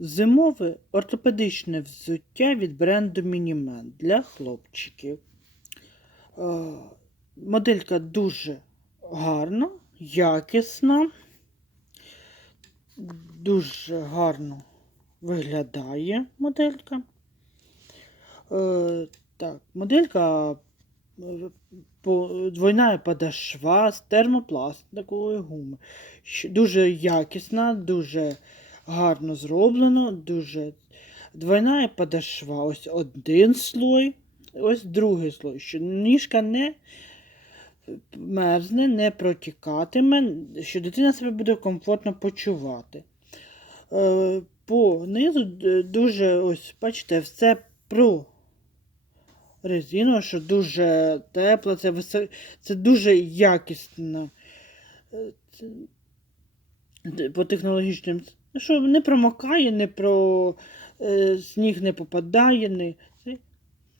Зимове ортопедичне взуття від бренду Мінімен для хлопчиків. Е, Моделька дуже гарна, якісна, дуже гарно виглядає моделька. Е, Так, моделька е, двойна подошва з термопластикової гуми. Дуже якісна, дуже гарно зроблено, дуже двойна подошва. Ось один слой, ось другий слой. Що ніжка не мерзне, не протікатиме, що дитина себе буде комфортно почувати. Е, По низу дуже, ось, бачите, все про резину, що дуже тепло, це, це дуже якісно. По технологічним, що не промокає, не про е, сніг не попадає. Не...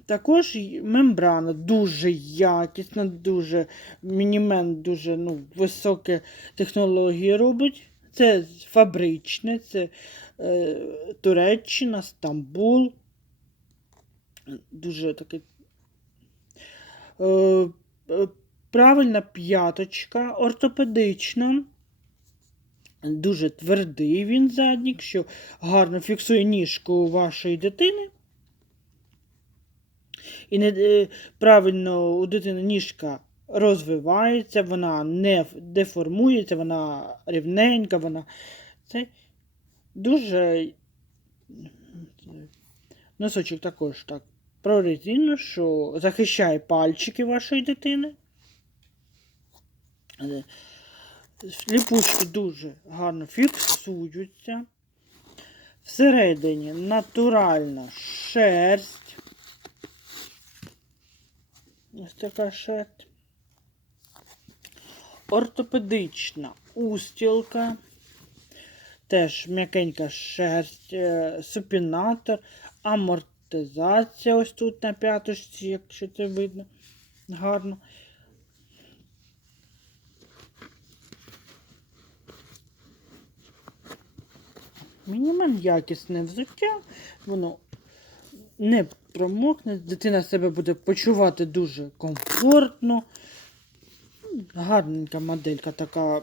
Також мембрана дуже якісна, дуже мінімен, дуже ну, високі технології робить. Це фабричне, це е, Туреччина, Стамбул. Дуже такий. Е, е, правильна п'яточка, ортопедична. Дуже твердий він заднік, що гарно фіксує ніжку вашої дитини. І не, е, правильно у дитини ніжка розвивається, вона не деформується, вона рівненька, вона це дуже носочок також так прорезинено, що захищає пальчики вашої дитини. Ліпучки дуже гарно фіксуються. Всередині натуральна шерсть. Ось така шерсть. Ортопедична устілка. Теж м'якенька шерсть, е, супінатор, амортизація ось тут на п'яточці, якщо це видно гарно. Мінімум якісне взуття, воно не промокне, дитина себе буде почувати дуже комфортно. Гарненька моделька така.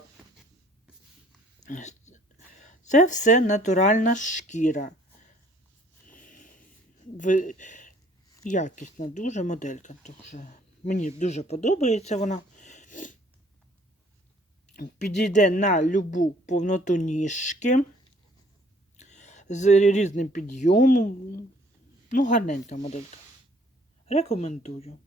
Це все натуральна шкіра. Якісна дуже моделька. Що мені дуже подобається вона. Підійде на любу повноту ніжки з різним підйомом. Ну, гарненька моделька. Рекомендую.